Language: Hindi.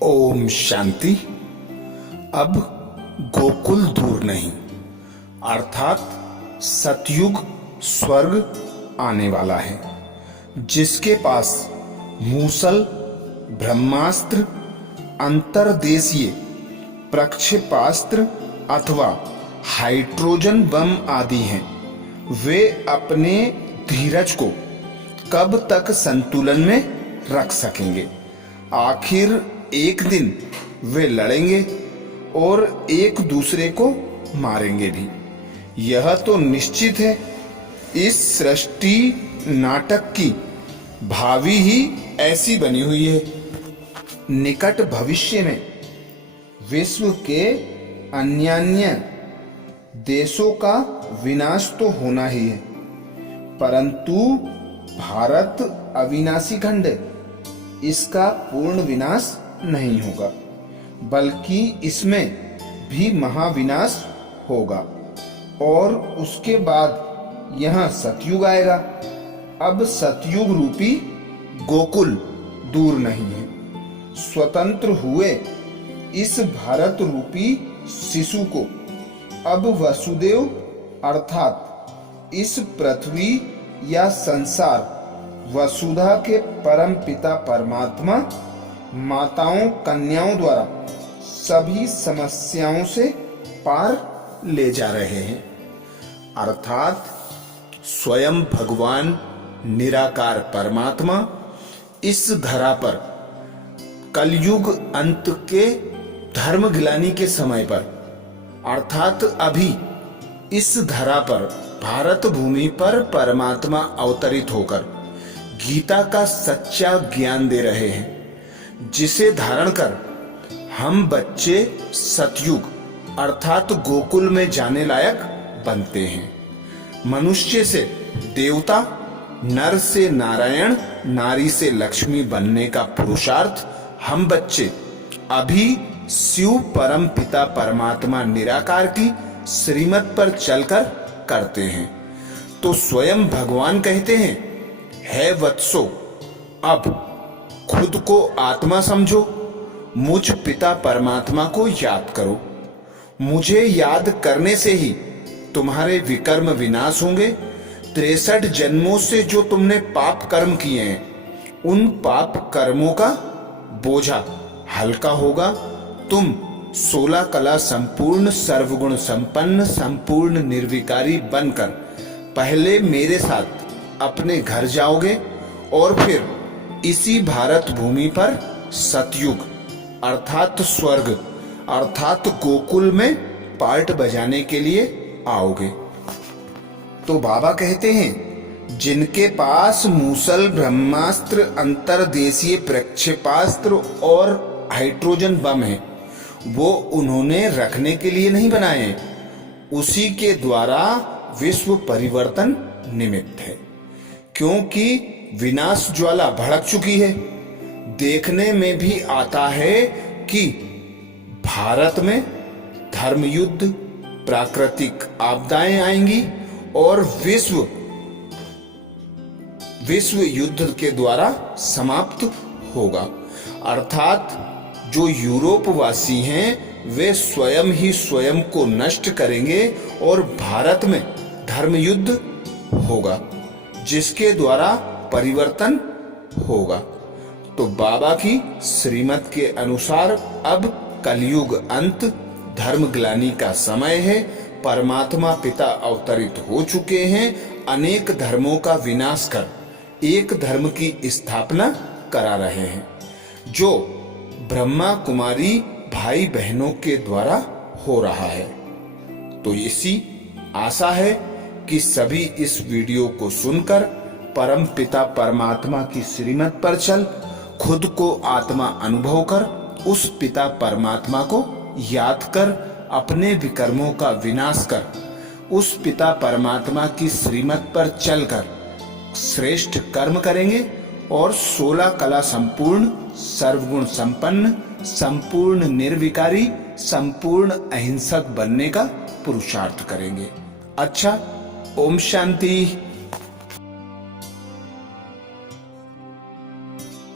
ओम शांति। अब गोकुल दूर नहीं, अर्थात सतयुग स्वर्ग आने वाला है, जिसके पास मूसल, ब्रह्मास्त्र, अंतर्देशीय प्रक्षेपास्त्र अथवा हाइड्रोजन बम आदि हैं। वे अपने धीरज को कब तक संतुलन में रख सकेंगे? आखिर एक दिन वे लड़ेंगे और एक दूसरे को मारेंगे भी। यह तो निश्चित है। इस सृष्टि नाटक की भावी ही ऐसी बनी हुई है। निकट भविष्य में विश्व के अन्यान्य देशों का विनाश तो होना ही है, परंतु भारत अविनाशी खंड है। इसका पूर्ण विनाश नहीं होगा, बल्कि इसमें भी महाविनाश होगा और उसके बाद यहाँ सतयुग आएगा। अब सतयुग रूपी गोकुल दूर नहीं है। स्वतंत्र हुए इस भारत रूपी शिशु को अब वसुदेव अर्थात इस पृथ्वी या संसार वसुधा के परम पिता परमात्मा माताओं कन्याओं द्वारा सभी समस्याओं से पार ले जा रहे हैं। अर्थात स्वयं भगवान निराकार परमात्मा इस धरा पर कलयुग अंत के धर्म गिलानी के समय पर, अर्थात अभी इस धरा पर भारत भूमि पर परमात्मा अवतरित होकर गीता का सच्चा ज्ञान दे रहे हैं, जिसे धारण कर हम बच्चे सतयुग अर्थात गोकुल में जाने लायक बनते हैं। मनुष्य से देवता, नर से नारायण, नारी से लक्ष्मी बनने का पुरुषार्थ हम बच्चे अभी शिव परम पिता परमात्मा निराकार की श्रीमत पर चलकर करते हैं। तो स्वयं भगवान कहते हैं, है वत्सो, अब खुद को आत्मा समझो, मुझ पिता परमात्मा को याद करो। मुझे याद करने से ही तुम्हारे विकर्म विनाश होंगे। 63 जन्मों से जो तुमने पाप कर्म किए हैं, उन पाप कर्मों का बोझा हल्का होगा। तुम 16 कला संपूर्ण, सर्वगुण संपन्न, संपूर्ण निर्विकारी बनकर पहले मेरे साथ अपने घर जाओगे और फिर इसी भारत भूमि पर सतयुग अर्थात स्वर्ग अर्थात गोकुल में पार्ट बजाने के लिए आओगे। तो बाबा कहते हैं, जिनके पास मूसल, ब्रह्मास्त्र, अंतर्देशीय प्रक्षेपास्त्र और हाइड्रोजन बम है, वो उन्होंने रखने के लिए नहीं बनाए, उसी के द्वारा विश्व परिवर्तन निमित्त है। क्योंकि विनाश ज्वाला भड़क चुकी है। देखने में भी आता है कि भारत में धर्म युद्ध, प्राकृतिक आपदाएं आएंगी और विश्व युद्ध के द्वारा समाप्त होगा। अर्थात जो यूरोप वासी हैं वे स्वयं ही स्वयं को नष्ट करेंगे और भारत में धर्म युद्ध होगा, जिसके द्वारा परिवर्तन होगा। तो बाबा की श्रीमत के अनुसार अब कलयुग अंत, धर्म ग्लानि का समय है। परमात्मा पिता अवतरित हो चुके हैं। अनेक धर्मों का विनाश कर एक धर्म की स्थापना करा रहे हैं, जो ब्रह्मा कुमारी भाई बहनों के द्वारा हो रहा है। तो इसी आशा है कि सभी इस वीडियो को सुनकर परम पिता परमात्मा की श्रीमत पर चल खुद को आत्मा अनुभव कर, उस पिता परमात्मा को याद कर, अपने विकर्मों का विनाश कर, उस पिता परमात्मा की श्रीमत पर चलकर श्रेष्ठ कर्म करेंगे और 16 कला संपूर्ण, सर्वगुण संपन्न, संपूर्ण निर्विकारी, संपूर्ण अहिंसक बनने का पुरुषार्थ करेंगे। अच्छा, ओम शांति।